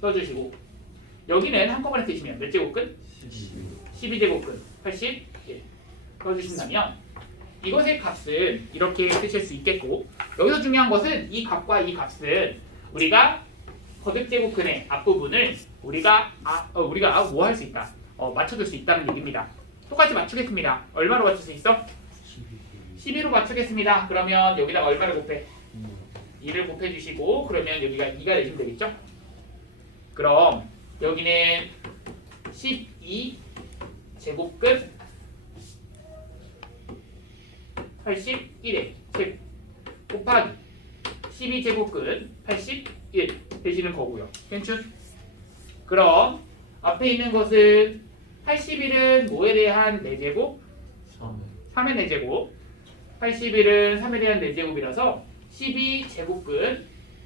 써주시고 여기는 한꺼번에 쓰시면 몇 제곱근? 12제곱근 81 써주신다면 이것의 값은 이렇게 쓰실 수 있겠고 여기서 중요한 것은 이 값과 이 값은 우리가 거듭제곱근의 앞부분을 우리가 뭐 할 수 있다? 맞춰줄 수 있다는 얘기입니다. 똑같이 맞추겠습니다. 얼마로 맞출 수 있어? 12로 맞추겠습니다. 그러면 여기다가 얼마를 곱해? 2를 곱해주시고 그러면 여기가 2가 되시면 되겠죠? 그럼 여기는 12제곱근 81에 즉 곱하기 12제곱근 81 되시는 거고요. 괜찮? 그럼 앞에 있는 것은 81은 뭐에 대한 4제곱? 3의 4제곱 81은 3에 대한 4제곱이라서 12제곱근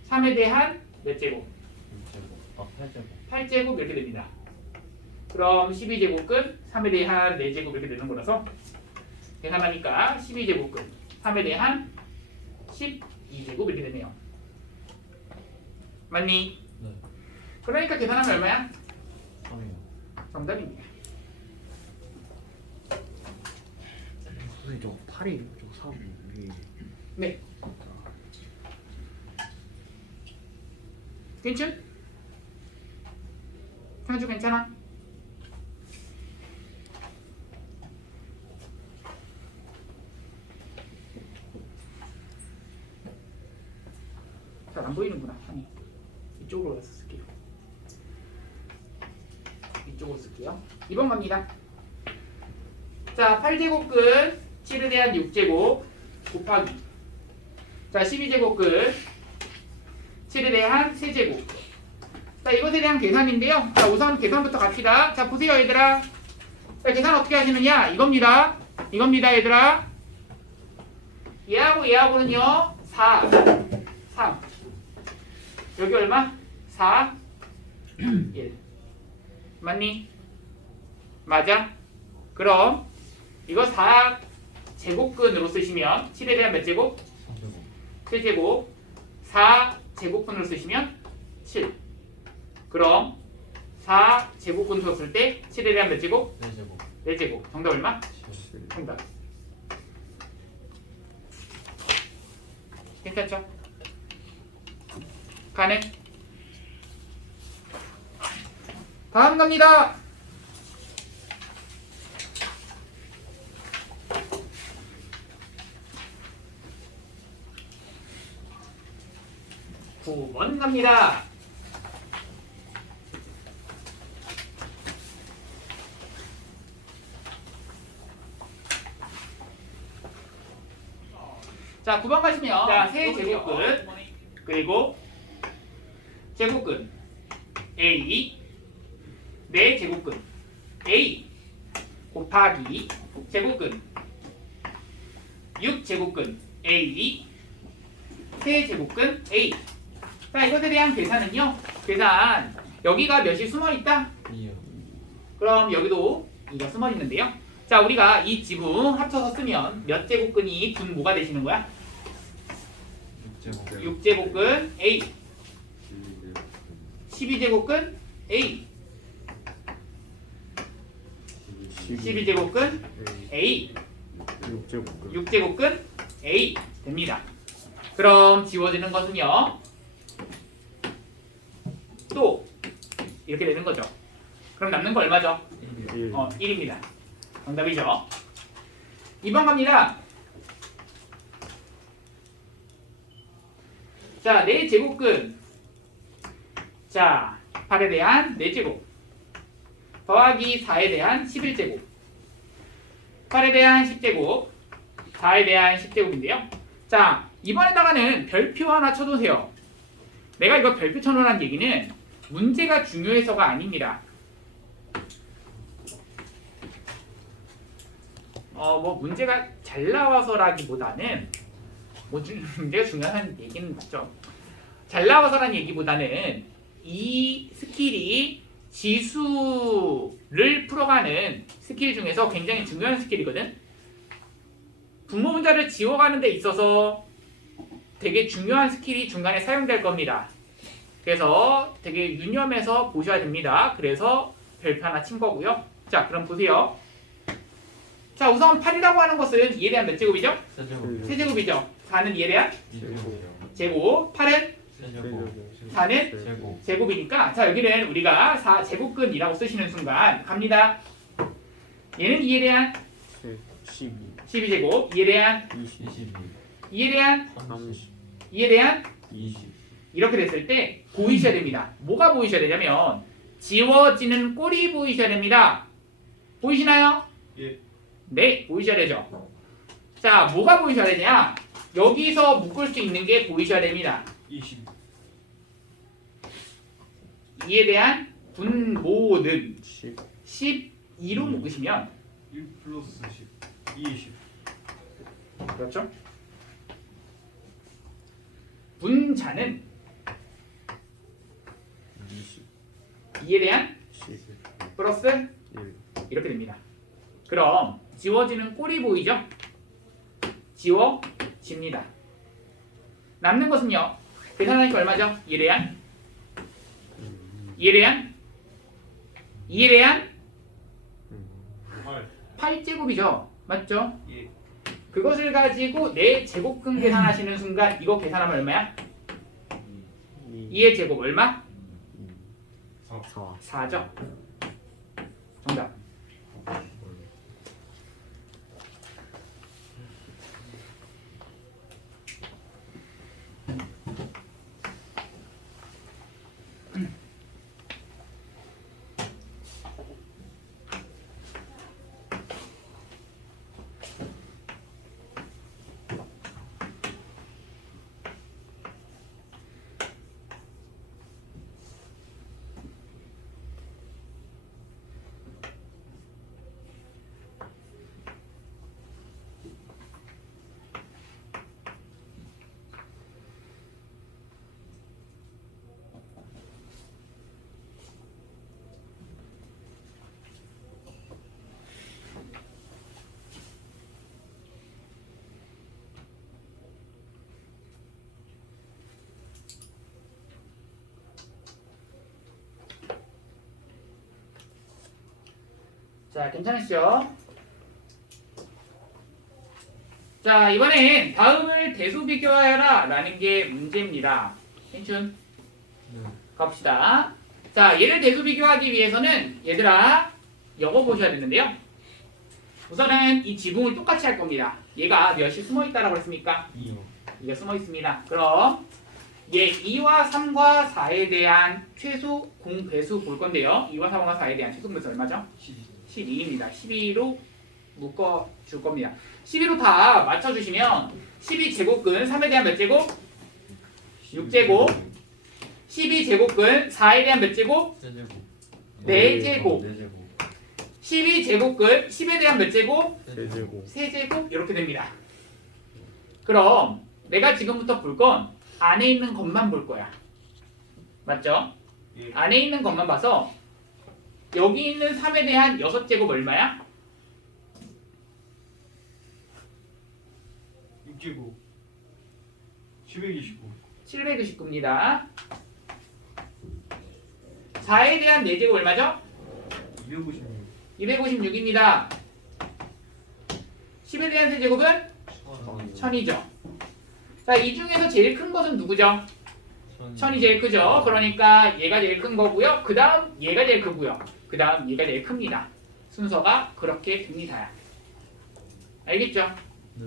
3에 대한 몇 제곱? 8제곱 이렇게 됩니다. 그럼 12제곱근 3에 대한 4제곱 이렇게 되는 거라서 계산하니까 12제곱근 3에 대한 12제곱 이렇게 되네요. 맞니? 네. 그러니까 계산하면 얼마야? 3이요. 정답입니다. 선생님 저 8이 저 3 이게 네. 괜찮? 상주 괜찮아? 잘 안 보이는구나. 아니 이쪽으로 와서 쓸게요. 이쪽으로 쓸게요. 2번 갑니다. 자, 8제곱근 7에 대한 6제곱 곱하기 자 12제곱근 7에 대한 3제곱 자 이것에 대한 계산인데요. 자 우선 계산부터 갑시다. 자 보세요 얘들아. 자 계산 어떻게 하시느냐 이겁니다. 이겁니다 얘들아. 얘하고 얘하고는요 4 3 여기 얼마? 4 1 맞니? 맞아? 그럼 이거 4제곱근으로 쓰시면 7에 대한 몇 제곱? 7제곱 4제곱근으로 쓰시면 7 그럼 4제곱근 썼을 때 7에 대한 몇 제곱? 4제곱. 4제곱 정답 얼마? 정답 괜찮죠? 가능? 다음 갑니다. 구 번 갑니다. 자, 9번 가시면 자, 세 제곱근 그리고 제곱근 A 네 제곱근 A 곱하기 제곱근 6제곱근 A 세 제곱근 A 자 이것에 대한 계산은요 계산 여기가 몇이 숨어있다? 2요. 그럼 여기도 2가 숨어있는데요 자 우리가 이 지붕 합쳐서 쓰면 몇 제곱근이 분 뭐가 되시는 거야? 6제곱. 6제곱근 A 12제곱근 A 12제곱근 A 6제곱근 6제곱근 A 됩니다. 그럼 지워지는 것은요 또 이렇게 되는 거죠. 그럼 남는 거 얼마죠? 1 1입니다. 정답이죠. 2번 갑니다. 자, 4제곱근 자, 8에 대한 4제곱 더하기 4에 대한 11제곱 8에 대한 10제곱 4에 대한 10제곱인데요. 자, 이번에다가는 별표 하나 쳐두세요. 내가 이거 별표 쳐놓으라는 얘기는 문제가 중요해서가 아닙니다. 뭐 문제가 잘 나와서라기보다는 문제가 중요한 얘기는 맞죠. 잘 나와서라는 얘기보다는 이 스킬이 지수를 풀어가는 스킬 중에서 굉장히 중요한 스킬이거든. 분모 문자를 지워가는 데 있어서 되게 중요한 스킬이 중간에 사용될 겁니다. 그래서 되게 유념해서 보셔야 됩니다. 그래서 별표 하나 친 거고요. 자, 그럼 보세요. 자, 우선 8이라고 하는 것은 2에 대한 몇 제곱이죠? 세제곱. 세제곱이죠. 4는 2에 대한 이제곱. 제곱, 8은 세제곱. 4는 제곱. 제곱이니까 자, 여기는 우리가 4 제곱근이라고 쓰시는 순간 갑니다. 얘는 2에 대한 12 12제곱, 2에 대한 20 22. 2에 대한 30 2에 대한 20. 이렇게 됐을 때 보이셔야 됩니다. 뭐가 보이셔야 되냐면 지워지는 꼴이 보이셔야 됩니다. 보이시나요? 예. 네, 보이셔야 되죠. 자, 뭐가 보이셔야 되냐? 여기서 묶을 수 있는 게 보이셔야 됩니다. 20. 2에 대한 분모는 10 12로 묶으시면 1 플러스 10. 20. 그렇죠? 분자는 20 2에 대한 10 플러스 1 이렇게 됩니다. 그럼 지워지는 꼴이 보이죠? 지워집니다. 남는 것은요. 계산하니까 얼마죠? 2에 대한 2에 대한 2에 대한 8. 8제곱이죠. 맞죠? 예. 그것을 가지고 내 제곱근 계산하시는 순간 이거 계산하면 얼마야? 2의 제곱 얼마? 4 4죠. 정답. 자, 괜찮으시죠? 자, 이번엔 다음을 대수 비교하여라 라는 게 문제입니다. 괜춘? 갑시다. 자, 얘를 대수 비교하기 위해서는 얘들아 이거 보셔야 되는데요. 우선은 이 지붕을 똑같이 할 겁니다. 얘가 몇이 숨어 있다라고 했습니까? 2요. 이게 숨어 있습니다. 그럼 얘 2와 3과 4에 대한 최소 공배수 볼 건데요. 2와 3과 4에 대한 최소 공배수 얼마죠? 12입니다. 12로 묶어 줄 겁니다. 12로 다 맞춰 주시면 12제곱근 3에 대한 몇 제곱? 6제곱. 12제곱근 4에 대한 몇 제곱? 세제곱. 4제곱. 4제곱. 12제곱근 10에 대한 몇 제곱? 세제곱 3제곱 이렇게 됩니다. 그럼 내가 지금부터 볼 건 안에 있는 것만 볼 거야. 맞죠? 예. 안에 있는 것만 봐서 여기 있는 3에 대한 6제곱 얼마야? 6제곱. 729. 729입니다. 4에 대한 4제곱 얼마죠? 256. 256입니다. 10에 대한 세제곱은 1000이죠. 자, 이 중에서 제일 큰 것은 누구죠? 1000이 제일 크죠. 그러니까 얘가 제일 큰 거고요. 그 다음 얘가 제일 크고요. 그 다음 얘가 제일 큽니다. 순서가 그렇게 됩니다. 알겠죠? 네.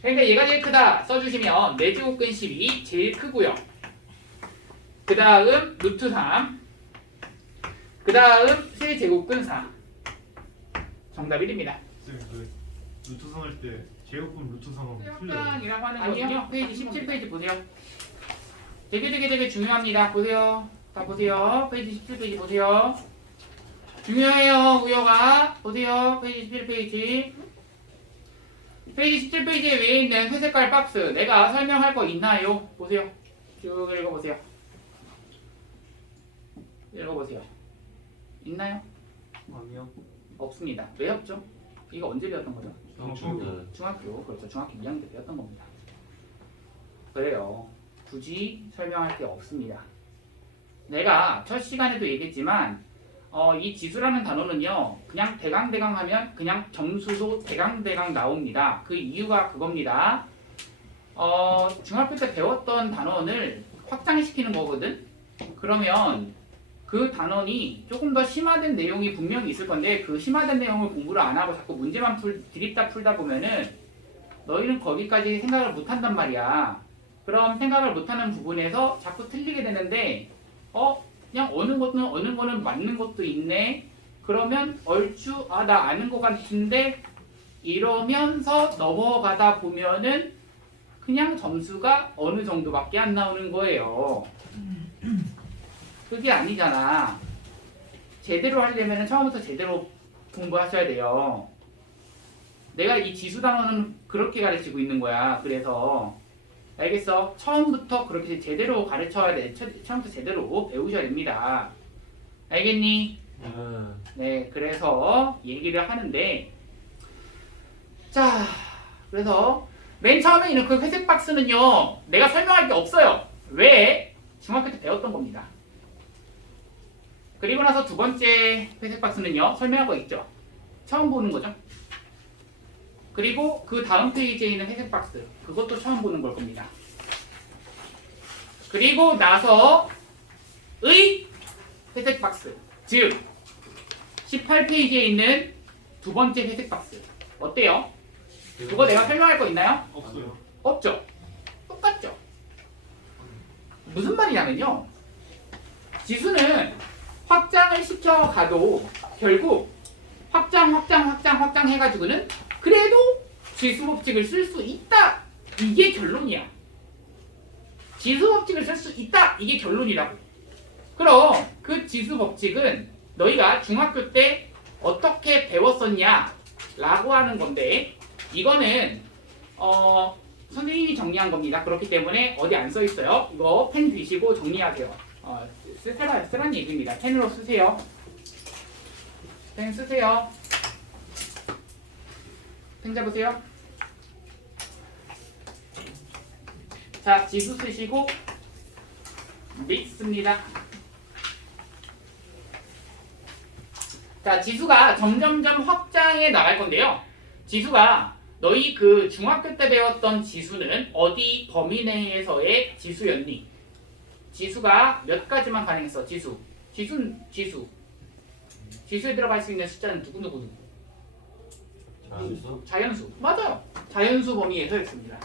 그러니까 얘가 제일 크다 써주시면 4제곱근 12 제일 크고요. 그 다음 루트 3. 그 다음 세제곱근 4. 정답이 됩니다. 쌤, 그 루트 3 할 때 제곱분 루트 3하고 틀려요. 수학이라고 하는 거요. 페이지 17페이지 보세요. 되게 중요합니다. 보세요. 다 보세요. 페이지 17페이지 보세요. 중요해요. 우여가 보세요. 페이지 17페이지. 페이지 17페이지에 위에 있는 회색깔 박스 내가 설명할 거 있나요? 보세요. 쭉 읽어보세요. 읽어보세요. 있나요? 아니요. 없습니다. 왜 없죠? 이거 언제 배웠던 거죠? 중학교. 중학교. 그렇죠. 중학교 2학년 때 배웠던 겁니다. 그래요. 굳이 설명할 게 없습니다. 내가 첫 시간에도 얘기했지만 이 지수라는 단어는요 그냥 대강대강 하면 그냥 점수도 대강대강 나옵니다. 그 이유가 그겁니다. 중학교 때 배웠던 단원을 확장시키는 거거든. 그러면 그 단원이 조금 더 심화된 내용이 분명히 있을 건데 그 심화된 내용을 공부를 안 하고 자꾸 문제만 드립다 풀다 보면은 너희는 거기까지 생각을 못 한단 말이야. 그럼 생각을 못하는 부분에서 자꾸 틀리게 되는데 그냥 어느 거는 맞는 것도 있네. 그러면 얼추 나 아는 것 같은데 이러면서 넘어가다 보면은 그냥 점수가 어느 정도밖에 안 나오는 거예요. 그게 아니잖아. 제대로 하려면 처음부터 제대로 공부하셔야 돼요. 내가 이 지수 단어는 그렇게 가르치고 있는 거야. 그래서 알겠어? 처음부터 그렇게 제대로 가르쳐야 돼. 처음부터 제대로 배우셔야 됩니다. 알겠니? 네, 그래서 얘기를 하는데 자, 그래서 맨 처음에 있는 그 회색 박스는요 내가 설명할 게 없어요. 왜? 중학교 때 배웠던 겁니다. 그리고 나서 두 번째 회색 박스는요 설명할 거 있죠. 처음 보는 거죠. 그리고 그 다음 페이지에 있는 회색 박스 그것도 처음 보는 걸 겁니다. 그리고 나서의 회색 박스 즉 18페이지에 있는 두 번째 회색 박스 어때요? 그거 내가 설명할 거 있나요? 없어요. 없죠? 똑같죠? 무슨 말이냐면요 지수는 확장을 시켜가도 결국 확장 해가지고는 그래도 지수 법칙을 쓸 수 있다 이게 결론이야. 지수 법칙을 쓸 수 있다 이게 결론이라고. 그럼 그 지수 법칙은 너희가 중학교 때 어떻게 배웠었냐 라고 하는 건데 이거는 선생님이 정리한 겁니다. 그렇기 때문에 어디 안 써 있어요. 이거 펜 드시고 정리하세요. 쓰란 얘기입니다. 펜으로 쓰세요. 펜 쓰세요. 펜 잡으세요. 자, 지수 쓰시고 믹스입니다. 자, 지수가 점점점 확장해 나갈 건데요. 지수가 너희 그 중학교 때 배웠던 지수는 어디 범위 내에서의 지수였니? 지수가 몇 가지만 가능했어. 지수에 들어갈 수 있는 숫자는 누구? 자연수? 자연수. 맞아요. 자연수 범위에서였습니다.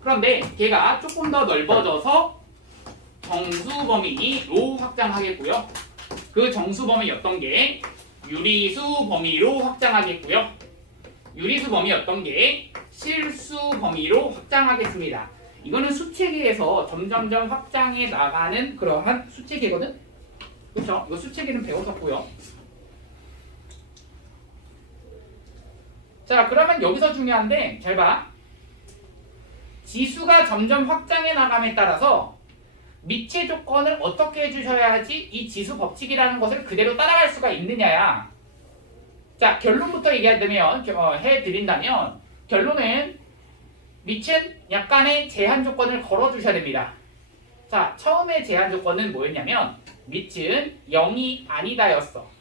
그런데 걔가 조금 더 넓어져서 정수 범위로 확장하겠고요. 그 정수 범위였던 게 유리수 범위로 확장하겠고요. 유리수 범위였던 게 실수 범위로 확장하겠습니다. 이거는 수체계에서 점점점 확장해 나가는 그러한 수체계거든? 그렇죠? 이거 수체계는 배웠었고요. 자, 그러면 여기서 중요한데 잘 봐. 지수가 점점 확장해 나감에 따라서 미체 조건을 어떻게 해주셔야지 이 지수 법칙이라는 것을 그대로 따라갈 수가 있느냐야. 자, 결론부터 해드린다면 결론은 미체는 약간의 제한 조건을 걸어주셔야 됩니다. 자, 처음에 제한 조건은 뭐였냐면 미체는 0이 아니다였어.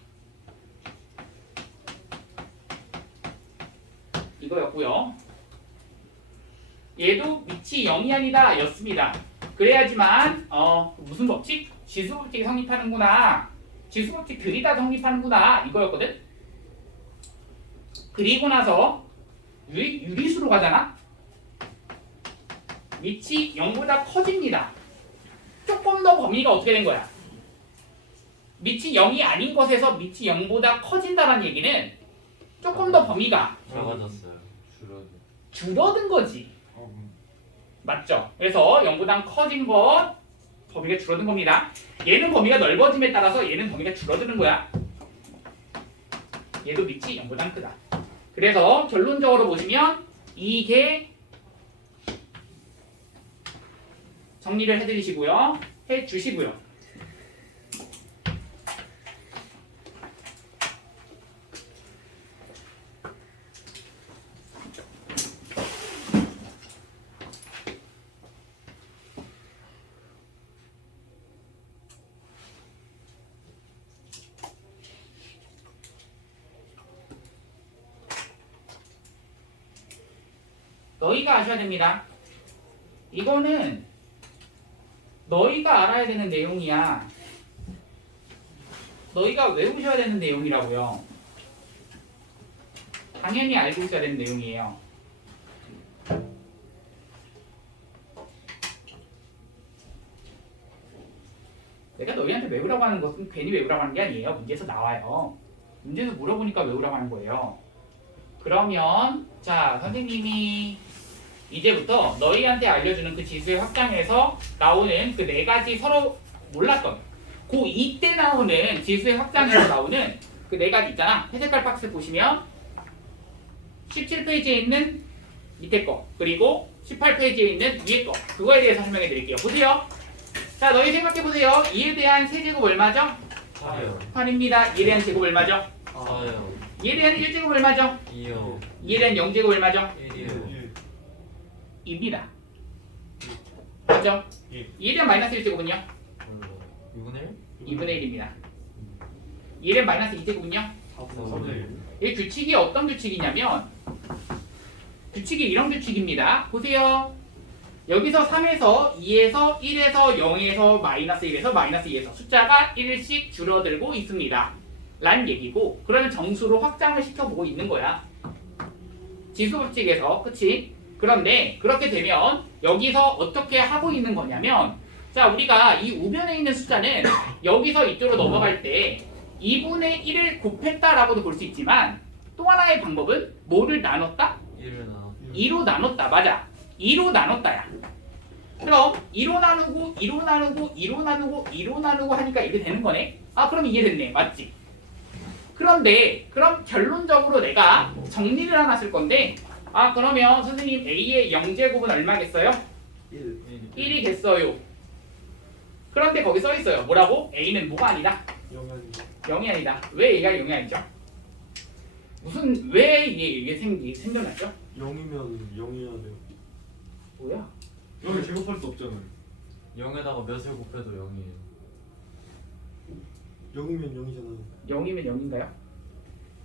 이거였고요. 얘도 밑이 0이 아니다 였습니다. 그래야지만 무슨 법칙? 지수 법칙이 성립하는구나. 지수 법칙 들이다 성립하는구나 이거였거든. 그리고 나서 유리수로 가잖아. 밑이 0보다 커집니다. 조금 더 범위가 어떻게 된 거야? 밑이 0이 아닌 것에서 밑이 0보다 커진다는 얘기는 조금 더 범위가 작아졌어요. 줄어든 거지. 맞죠? 그래서 0보다 커진 것 범위가 줄어든 겁니다. 얘는 범위가 넓어짐에 따라서 얘는 범위가 줄어드는 거야. 얘도 밑이 0보다 크다. 그래서 결론적으로 보시면 이게 정리를 해드리시고요. 해주시고요. 너희가 아셔야 됩니다. 이거는 너희가 알아야 되는 내용이야. 너희가 외우셔야 되는 내용이라고요. 당연히 알고 있어야 되는 내용이에요. 내가 너희한테 외우라고 하는 것은 괜히 외우라고 하는 게 아니에요. 문제에서 나와요. 문제에서 물어보니까 외우라고 하는 거예요. 그러면 자 선생님이 이제부터 너희한테 알려주는 그 지수의 확장에서 나오는 그 네 가지 서로 몰랐던 고2 때 나오는 지수의 확장에서 나오는 그 네 가지 있잖아. 회색깔 박스 보시면 17페이지에 있는 밑에 거 그리고 18페이지에 있는 위에 거 그거에 대해서 설명해 드릴게요. 보세요. 자 너희 생각해 보세요. 2에 대한 세제곱 얼마죠? 4요. 8입니다. 2에 대한 제곱 얼마죠? 4요. 2에 대한 1제곱 얼마죠? 2요. 2에 대한 0제곱 얼마죠? 1이요. 예. 입니다. 맞죠? 예. 2에 대한 마이너스 1제곱은요? 6분의 2분의 1입니다. 2에 대한 마이너스 2제곱은요? 4분의 이 규칙이 어떤 규칙이냐면 규칙이 이런 규칙입니다. 보세요. 여기서 3에서 2에서 1에서 0에서 마이너스 1에서 마이너스 2에서 숫자가 1씩 줄어들고 있습니다. 란 얘기고 그러면 정수로 확장을 시켜보고 있는 거야. 지수법칙에서 그치? 그런데 그렇게 되면 여기서 어떻게 하고 있는 거냐면 자 우리가 이 우변에 있는 숫자는 여기서 이쪽으로 넘어갈 때 2분의 1을 곱했다라고도 볼 수 있지만 또 하나의 방법은 뭐를 나눴다? 1을 나. 2로 나눴다. 맞아. 2로 나눴다야. 그럼 2로 나누고 2로 나누고 2로 나누고 2로 나누고 하니까 이게 되는 거네. 아 그럼 이해됐네. 맞지? 그런데 그럼 결론적으로 내가 정리를 하나 쓸 건데 아 그러면 선생님 A의 0제곱은 얼마겠어요? 1이 됐어요. 그런데 거기 써 있어요. 뭐라고? A는 뭐가 아니다? 0이 아니다. 왜 A가 0이 아니죠? 무슨 왜 이게 생겨났죠? 0이면 0이어야 돼요. 뭐야? 여기 제곱할 수 없잖아요. 0에다가 몇을 곱해도 0이에요. 0이면 0이잖아요. 0이면 0인가요?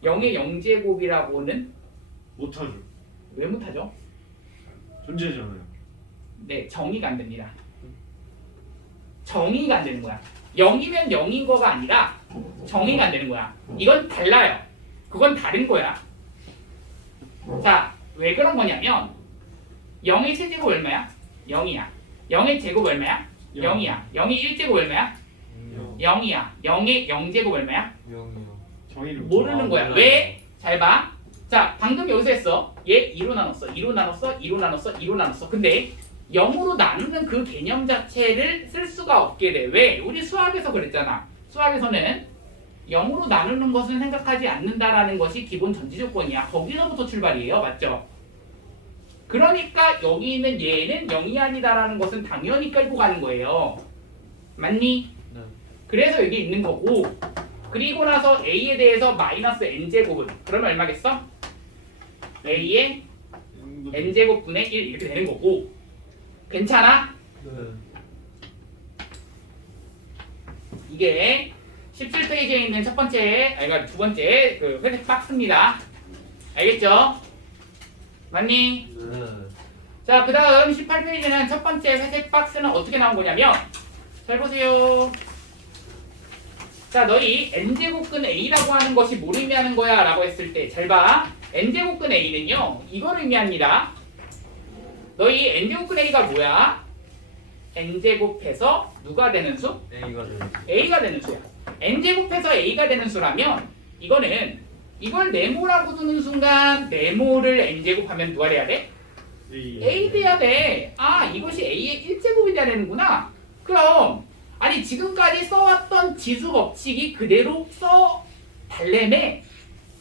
0의 0제곱이라고는 못하죠. 왜 못하죠? 존재하잖아요. 네, 정의가 안 됩니다. 정의가 안 되는 거야. 0이면 0인 거가 아니라 정의가 안 되는 거야. 이건 달라요. 그건 다른 거야. 자, 왜 그런 거냐면 0의 세제곱 얼마야? 0이야. 0의 제곱 얼마야? 0이야. 0의 1제곱 얼마야? 0이야. 0의 0제곱 얼마야? 0이요. 정의를 모르는 거야. 몰라요. 왜? 잘 봐. 자, 방금 여기서 했어. 얘 2로 나눴어. 2로 나눴어. 2로 나눴어. 2로 나눴어. 근데 0으로 나누는 그 개념 자체를 쓸 수가 없게 돼. 왜? 우리 수학에서 그랬잖아. 수학에서는 0으로 나누는 것은 생각하지 않는다라는 것이 기본 전제 조건이야. 거기서부터 출발이에요. 맞죠? 그러니까 여기 있는 얘는 0이 아니다라는 것은 당연히 끌고 가는 거예요. 맞니? 네. 그래서 여기 있는 거고 그리고 나서 A에 대해서 마이너스 N제곱은 그러면 얼마겠어? A의 N제곱분의 1 이렇게 되는 거고 괜찮아? 네. 이게 17페이지에 있는 첫 번째, 그러니까 두 번째 그 회색 박스입니다. 알겠죠? 맞니? 네. 자, 그 다음 18페이지는 첫 번째 회색 박스는 어떻게 나온 거냐면 잘 보세요. 자, 너희 n제곱근 a라고 하는 것이 뭘 의미하는 거야? 라고 했을 때 잘 봐. n제곱근 a는요. 이걸 의미합니다. 너희 n제곱근 a가 뭐야? n제곱해서 누가 되는 수? A가 되는. a가 되는 수야. n제곱해서 a가 되는 수라면 이거는 이걸 네모라고 두는 순간 네모를 n제곱하면 누가 돼야 돼? a 돼야 돼. 아, 이것이 a의 1제곱이 돼야 되는구나. 그럼 아니 지금까지 써왔던 지수 법칙이 그대로 써달래매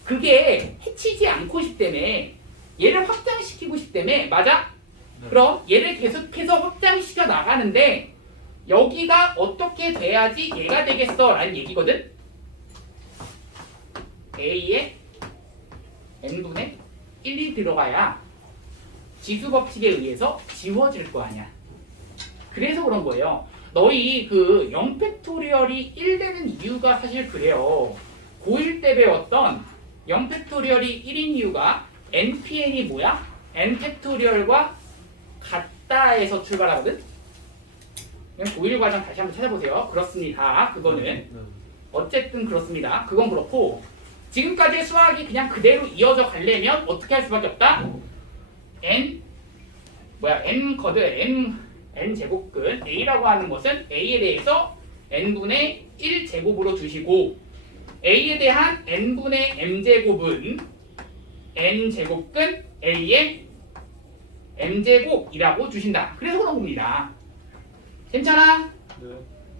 그게 해치지 않고 싶다며 얘를 확장시키고 싶다며 맞아? 네. 그럼 얘를 계속해서 확장시켜 나가는데 여기가 어떻게 돼야지 얘가 되겠어 라는 얘기거든. a의 n분의 1이 들어가야 지수 법칙에 의해서 지워질 거 아니야. 그래서 그런 거예요. 너희 그 0팩토리얼이 1 되는 이유가 사실 그래요. 고1 때 배웠던 0팩토리얼이 1인 이유가 npn이 뭐야? n 팩토리얼과 같다에서 출발하거든. 그냥 고일 과정 다시 한번 찾아보세요. 그렇습니다. 그거는 어쨌든 그렇습니다. 그건 그렇고 지금까지의 수학이 그냥 그대로 이어져 가려면 어떻게 할 수밖에 없다. n 거드 n 제곱근 a라고 하는 것은 a에 대해서 n분의 1제곱으로 두시고 a에 대한 n분의 m제곱은 n제곱근 a의 m제곱이라고 주신다. 그래서 그런 겁니다. 괜찮아? 네.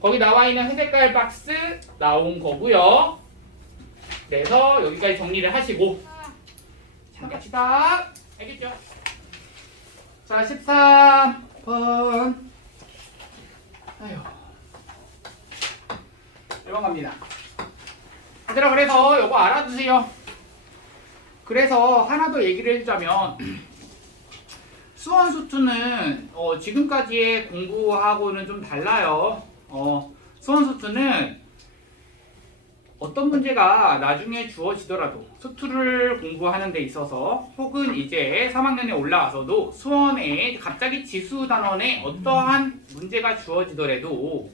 거기 나와 있는 회색깔 박스 나온 거고요. 그래서 여기까지 정리를 하시고 자, 갑시다. 알겠죠? 자, 13번. 아휴. 1번 갑니다. 얘들아, 그래서 요거 알아두세요. 그래서 하나 더 얘기를 해주자면 수원수투는 지금까지의 공부하고는 좀 달라요. 수원수투는 어떤 문제가 나중에 주어지더라도 수투를 공부하는 데 있어서 혹은 이제 3학년에 올라와서도 수원에 갑자기 지수 단원에 어떠한 문제가 주어지더라도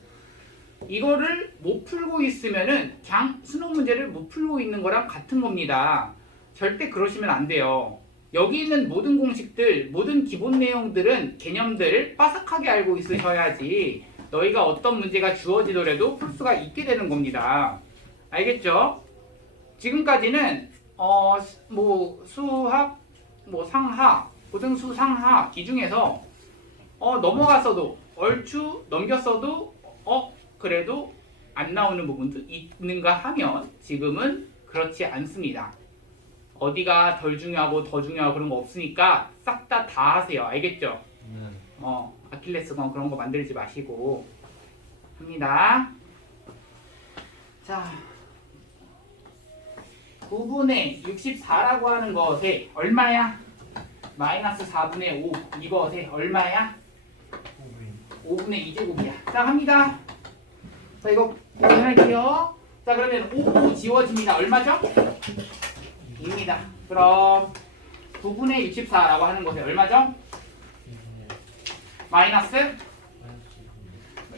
이거를 못 풀고 있으면은 그냥 수능 문제를 못 풀고 있는 거랑 같은 겁니다. 절대 그러시면 안 돼요. 여기 있는 모든 공식들, 모든 기본 내용들은 개념들 빠삭하게 알고 있으셔야지 너희가 어떤 문제가 주어지더라도 풀 수가 있게 되는 겁니다. 알겠죠? 지금까지는 뭐 수학, 뭐 상하, 고등수 상하 이 중에서 넘어갔어도 얼추 넘겼어도 그래도 안 나오는 부분도 있는가 하면 지금은 그렇지 않습니다. 어디가 덜 중요하고 더 중요하고 그런 거 없으니까 싹 다 하세요. 알겠죠? 네. 아킬레스건 그런 거 만들지 마시고 합니다. 자, 9분의 64라고 하는 것에 얼마야? 마이너스 4분의 5 이것에 얼마야? 5분의 2제곱이야. 자, 합니다. 자, 이거 할게요. 자, 그러면 5 지워집니다. 얼마죠? 2입니다. 그럼 9분의 64라고 하는 것에 얼마죠? 마이너스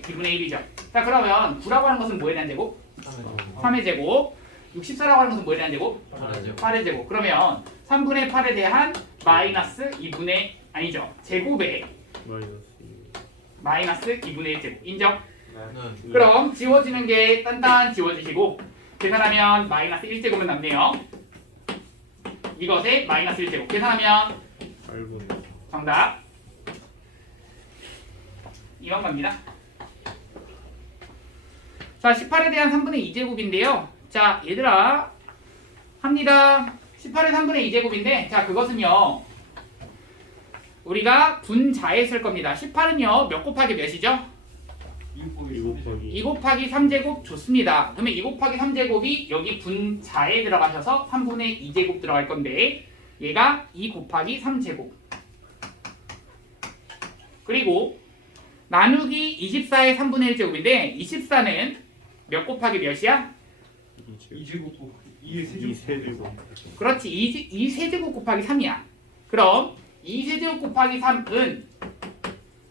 2분의 1이죠. 자, 그러면 9라고 하는 것은 뭐에 대한 제곱? 3의 제곱. 64라고 하는 것은 뭐에 대한 제곱? 8의 제곱. 그러면 3분의 8에 대한 마이너스 2분의 아니죠. 제곱에 마이너스 2분의 1 제곱. 인정? 네. 그럼 지워지는 게 단단 지워지시고 계산하면 마이너스 1제곱은 남네요. 이것에 마이너스 1제곱. 계산하면 정답 2번 갑니다. 자, 18에 대한 3분의 2제곱인데요. 자, 얘들아 합니다. 18의 3분의 2제곱인데 자, 그것은요 우리가 분자에 쓸 겁니다. 18은요 몇 곱하기 몇이죠? 2 곱하기 3제곱 좋습니다. 그러면 2 곱하기 3제곱이 여기 분자에 들어가셔서 3분의 2제곱 들어갈 건데 얘가 2 곱하기 3제곱. 그리고 나누기 24의 3분의 1제곱인데 24는 몇 곱하기 몇이야? 2제곱 2의 세제곱. 그렇지. 2 세제곱 곱하기 3이야. 그럼 2 세제곱 곱하기 3은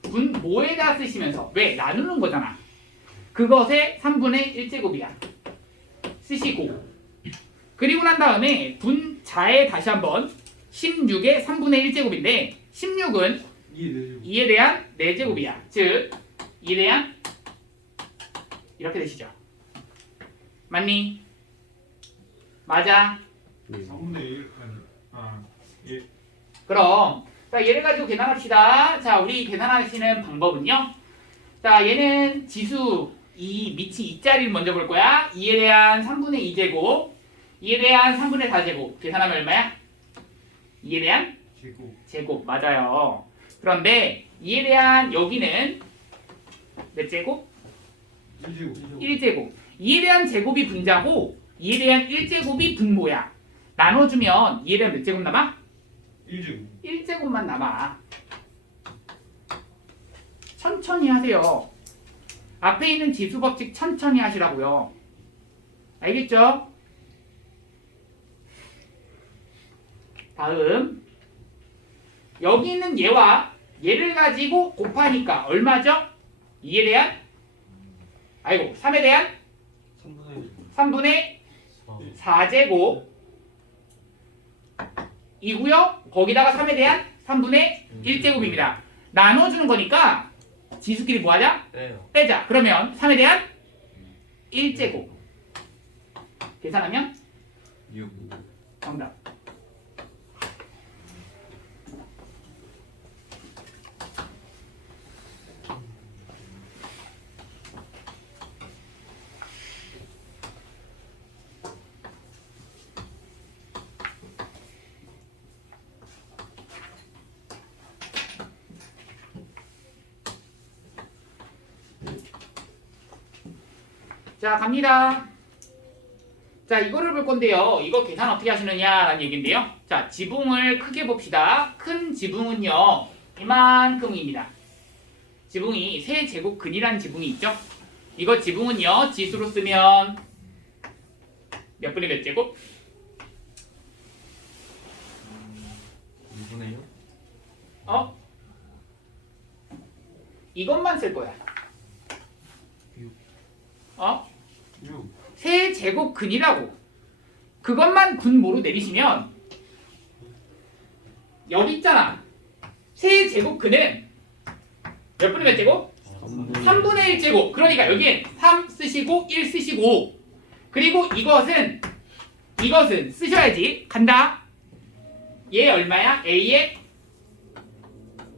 분 뭐에다 쓰시면서 왜? 나누는 거잖아. 그것의 3분의 1제곱이야. 쓰시고 그리고 난 다음에 분자에 다시 한번 16의 3분의 1제곱인데 16은 2에 대한 4제곱이야. 즉 2에 대한 이렇게 되시죠. 맞니? 맞아. 4분의 1 예. 그럼 자, 얘를 가지고 계산합시다. 자, 우리 계산하시는 방법은요. 자, 얘는 지수 이 밑이 2자리를 먼저 볼 거야. 2에 대한 3분의 2제곱 2에 대한 3분의 4제곱 계산하면 얼마야? 2에 대한 제곱 맞아요. 그런데 2에 대한 여기는 몇 제곱? 1제곱 2에 대한 제곱이 분자고 2에 대한 1제곱이 분모야. 나눠주면 2에 대한 몇 제곱 남아? 1제곱. 1제곱만 남아. 천천히 하세요. 앞에 있는 지수 법칙 천천히 하시라고요. 알겠죠? 다음 여기 있는 얘와 얘를 가지고 곱하니까 얼마죠? 2에 대한 3에 대한 3분의 3분의 4제곱 이고요. 거기다가 3에 대한 3분의 1제곱입니다. 나눠주는 거니까 지수끼리 뭐하자? 빼요. 빼자. 그러면 3에 대한 1제곱 계산하면 6. 정답. 자, 갑니다. 자, 이거를 볼 건데요. 이거 계산 어떻게 하시느냐라는 얘기인데요. 자, 지붕을 크게 봅시다. 큰 지붕은요, 이만큼입니다. 지붕이 세제곱근이라는 지붕이 있죠. 이거 지붕은요, 지수로 쓰면 몇 분의 몇 제곱? 2분의 6? 이것만 쓸 거야. 6. 세제곱근이라고. 그것만 분모로 내리시면 여기 있잖아. 세제곱근은 몇 분의 몇 제곱? 3분의 1제곱. 그러니까 여기엔 3 쓰시고 1 쓰시고, 그리고 이것은 쓰셔야지. 간다. 얘 얼마야? A의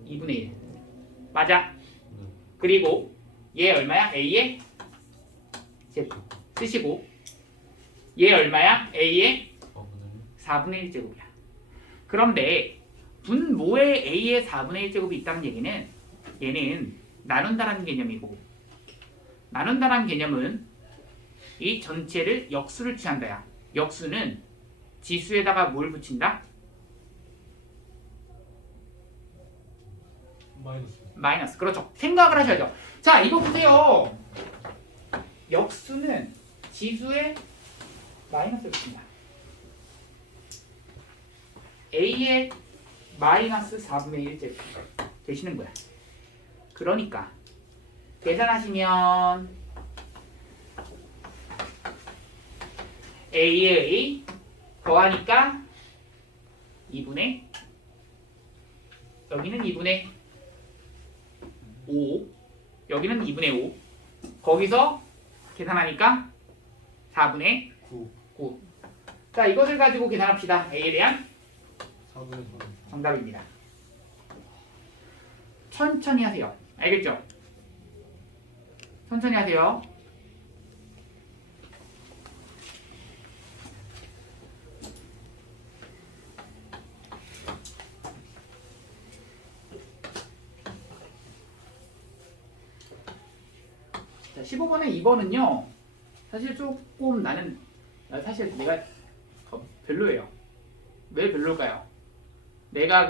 2분의 1. 맞아. 그리고 얘 얼마야? A의 제곱. 쓰시고 얘 얼마야? A의 4분의 1제곱이야. 그런데 분모에 A의 4분의 1제곱이 있다는 얘기는 얘는 나눈다라는 개념이고, 나눈다라는 개념은 이 전체를 역수를 취한다야. 역수는 지수에다가 뭘 붙인다? 마이너스. 그렇죠. 생각을 하셔야죠. 자, 이거 보세요. 역수는 지수에 마이너스를 붙인다. A의 마이너스 4분의 1제곱 되시는 거야. 그러니까 계산하시면 A의 더하니까 2분의, 여기는 2분의 5, 여기는 2분의 5, 거기서 계산하니까 4분의 9. 자, 이것을 가지고 계산합시다. A에 대한 4분의 3. 정답입니다. 천천히 하세요. 알겠죠? 천천히 하세요. 자, 15번에 2번은요. 사실 조금 사실 내가 별로예요. 왜 별로일까요? 내가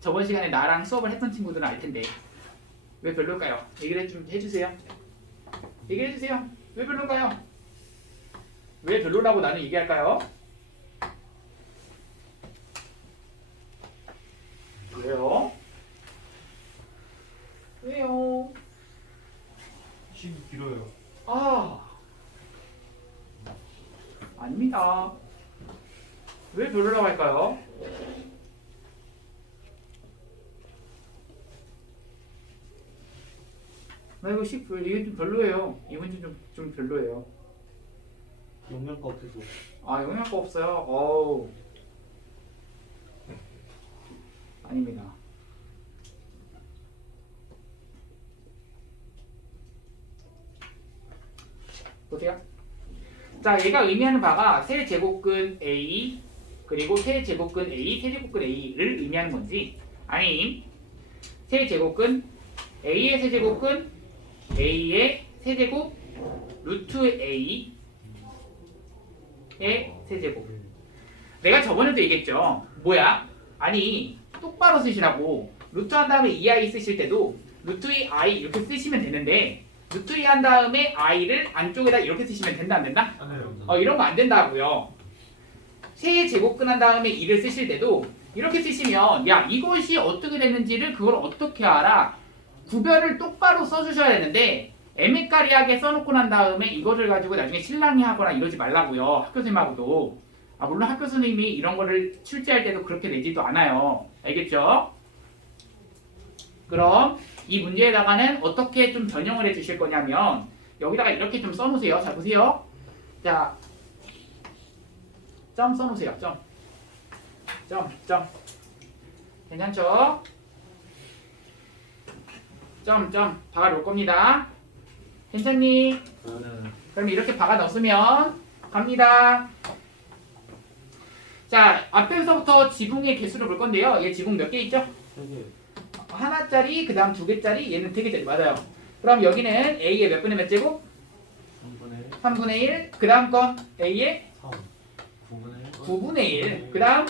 저번 시간에 나랑 수업을 했던 친구들은 알 텐데 왜 별로일까요? 얘기를 좀 해주세요. 얘기해 주세요. 왜 별로일까요? 왜 별로라고 나는 얘기할까요? 왜요? 왜요? 식이 길어요. 아닙니다. 왜 별로라고 할까요? 이거 이게 좀 별로예요. 이 문제 좀 별로예요. 영양가 없어서. 영양가 없어요. 어우. 아닙니다. 보세요. 자, 얘가 의미하는 바가 세제곱근 A 그리고 세제곱근 A, 세제곱근 A를 의미하는 건지, 아니 세제곱근 A의 세제곱근 A의 세제곱 루트 A의 세제곱. 내가 저번에도 얘기했죠. 뭐야? 아니 똑바로 쓰시라고. 루트 한 다음에 2i 쓰실 때도 루트 2i 이렇게 쓰시면 되는데, 루트 2 한 다음에 i를 안쪽에다 이렇게 쓰시면 된다 안 된다? 안 해요. 이런 거 안 된다고요. 세제곱근 한 다음에 2를 쓰실 때도 이렇게 쓰시면 야 이것이 어떻게 되는지를 그걸 어떻게 알아? 구별을 똑바로 써주셔야 되는데 애매까리하게 써놓고 난 다음에 이거를 가지고 나중에 실랑이 하거나 이러지 말라고요. 학교 선생님하고도. 물론 학교 선생님이 이런 거를 출제할 때도 그렇게 내지도 않아요. 알겠죠? 그럼 이 문제에다가는 어떻게 좀 변형을 해 주실 거냐면 여기다가 이렇게 좀 써놓으세요. 자 보세요. 자, 점 써놓으세요. 점. 괜찮죠? 점 박아 놓을 겁니다. 괜찮니? 네. 그럼 이렇게 박아 넣었으면 갑니다. 자, 앞에서부터 지붕의 개수를 볼 건데요. 얘 지붕 몇 개 있죠? 3개. 하나짜리, 그 다음 2개짜리, 얘는 3개짜리. 맞아요. 그럼 여기는 A의 몇 분의 몇 제곱? 3분의 3분의 1. 그 다음 건 A의 3. 9분의 1. 9분의 1. 그 다음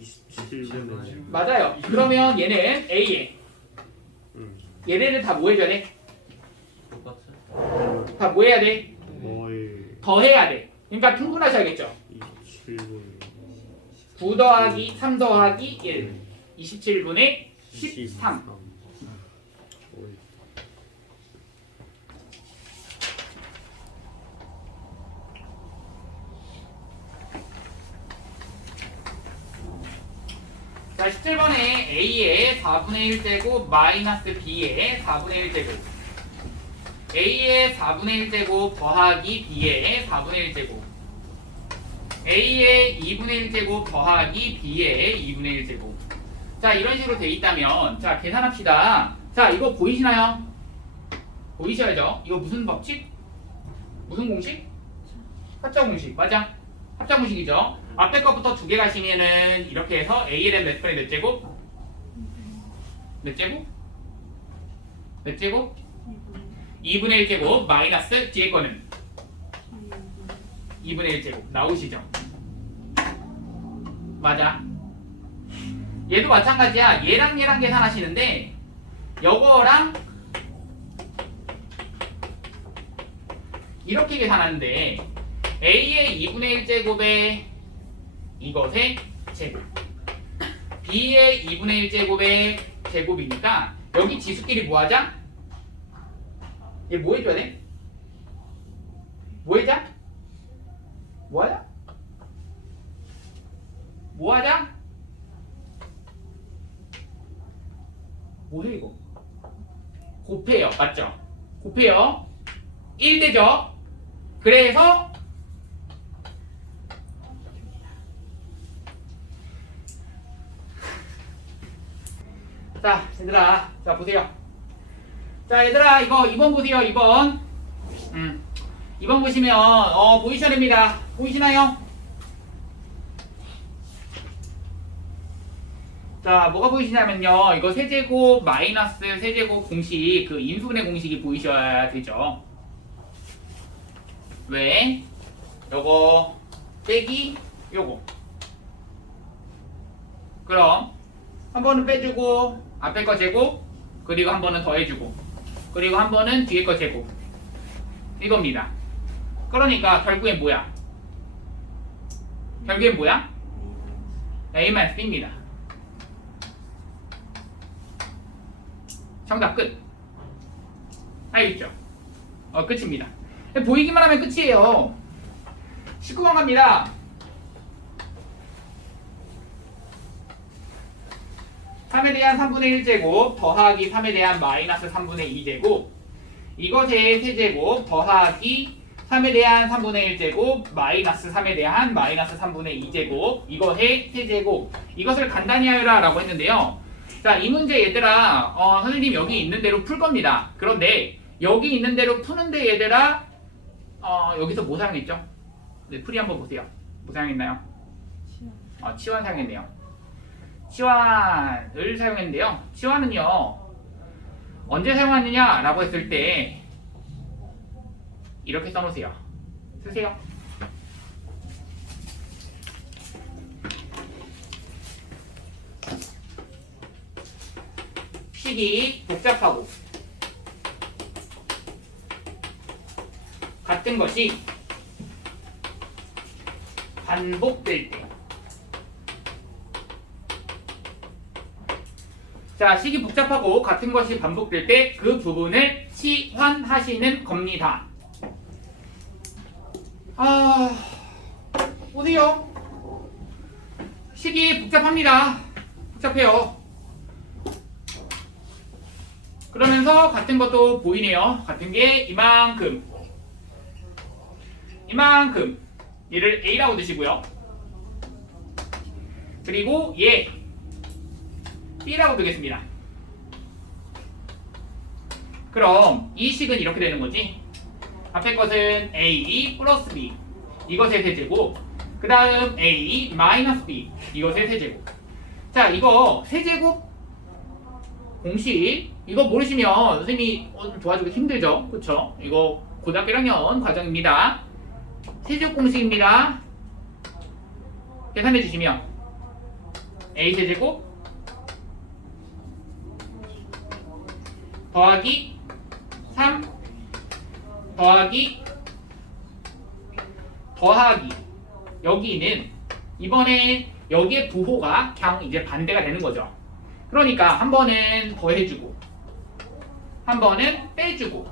27분의 맞아요. 그러면 얘는 A의 얘네를 다 뭐 해줘야 돼? 똑같이. 다 뭐 해야 돼? 너의 더해야 돼. 그러니까 통분하셔야겠죠. 27분 9 더하기 3 더하기 1. 27분의 13. 자, 17번에 A의 4분의 1제곱 마이너스 B의 4분의 1제곱 A의 4분의 1제곱 더하기 B의 4분의 1제곱 A의 2분의 1제곱 더하기 B의 2분의 1제곱. 자, 이런 식으로 돼 있다면 자, 계산합시다. 자, 이거 보이시나요? 보이셔야죠. 이거 무슨 법칙? 무슨 공식? 합작 공식. 맞아. 합작 공식이죠. 앞에 것부터 2개 가시면은 이렇게 해서 A의 몇 분의 몇 제곱? 몇 제곱? 몇 제곱? 2분의 1제곱 마이너스 뒤에 거는 2분의 1제곱 나오시죠? 맞아. 얘도 마찬가지야. 얘랑 계산하시는데 요거랑 이렇게 계산하는데 A의 2분의 1제곱에 이것의 제곱 B의 2분의 1제곱의 제곱이니까 여기 지수끼리 뭐하자? 얘 뭐 해줘야 돼? 뭐 해자? 뭐하자? 뭐하자? 뭐해 이거? 곱해요. 맞죠? 곱해요. 1되죠? 그래서 자 얘들아 자 보세요. 자 얘들아 이거 2번 보세요. 2번 2번 보시면 보이셔야 됩니다. 보이시나요? 자 뭐가 보이시냐면요. 이거 세제곱 마이너스 세제곱 공식 그 인수분해 공식이 보이셔야 되죠. 왜? 요거 빼기 요거. 그럼 한 번은 빼주고 앞에 거 제곱 그리고 한 번은 더해주고 그리고 한 번은 뒤에 거 제곱 이겁니다. 그러니까 결국엔 뭐야? 결국엔 뭐야? A-B입니다. 정답 끝. 알겠죠? 끝입니다. 보이기만 하면 끝이에요. 19번 갑니다. 3에 대한 3분의 1제곱 더하기 3에 대한 마이너스 3분의 2제곱 이것의 세제곱 더하기 3에 대한 3분의 1제곱 마이너스 3에 대한 마이너스 3분의 2제곱 이것의 세제곱 이것을 간단히 하여라 라고 했는데요. 자, 이 문제 얘들아 선생님 여기 있는 대로 풀 겁니다. 그런데 여기 있는 대로 푸는데 얘들아 여기서 뭐 사용했죠? 네, 풀이 한번 보세요. 뭐 사용했나요? 치환 사용했네요. 치환을 사용했는데요. 치환은요 언제 사용하느냐 라고 했을 때 이렇게 써놓으세요. 쓰세요. 식이 복잡하고 같은 것이 반복될 때 자, 식이 복잡하고 같은 것이 반복될 때 그 부분을 치환하시는 겁니다. 보세요. 식이 복잡합니다. 복잡해요. 그러면서 같은 것도 보이네요. 같은 게 이만큼. 얘를 A라고 두시고요. 그리고 얘 B라고 두겠습니다. 그럼 이 식은 이렇게 되는 거지. 앞에 것은 A 플러스 B 이것의 세제곱, 그 다음 A 마이너스 B 이것의 세제곱. 자, 이거 세제곱 공식 이거 모르시면 선생님이 도와주기 힘들죠. 그쵸? 이거 고등학교 1학년 과정입니다. 세제곱 공식입니다. 계산해 주시면 A 세제곱 더하기 3 더하기 여기는 이번에 여기에 부호가 그냥 이제 반대가 되는 거죠. 그러니까 한 번은 더해주고 한 번은 빼주고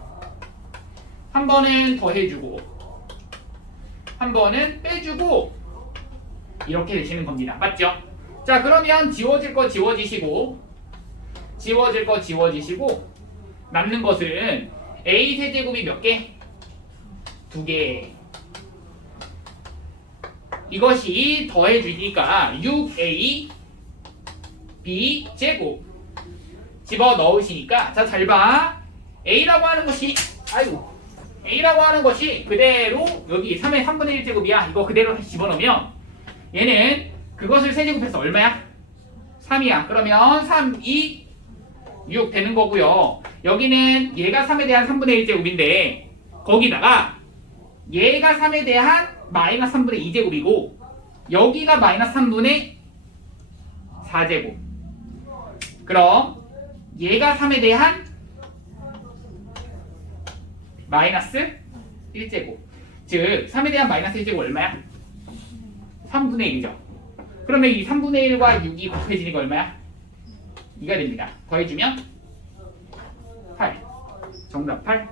한 번은 더해주고 한 번은 빼주고 이렇게 되시는 겁니다. 맞죠? 자, 그러면 지워질 거 지워지시고 지워질 거 지워지시고 남는 것은 A 세제곱이 몇 개? 2개. 이것이 더해주니까 6A B 제곱 집어넣으시니까 자, 잘 봐. A라고 하는 것이 A라고 하는 것이 그대로 여기 3의 3분의 1 제곱이야. 이거 그대로 다시 집어넣으면 얘는 그것을 세제곱해서 얼마야? 3이야. 그러면 3, 2, 6 되는 거고요. 여기는 얘가 3에 대한 3분의 1 제곱인데 거기다가 얘가 3에 대한 마이너스 3분의 2 제곱이고 여기가 마이너스 3분의 4 제곱. 그럼 얘가 3에 대한 마이너스 1 제곱. 즉 3에 대한 마이너스 1 제곱 얼마야? 3분의 1이죠. 그러면 이 3분의 1과 6이 곱해지니까 얼마야? 2가 됩니다. 더해주면 8. 정답 8.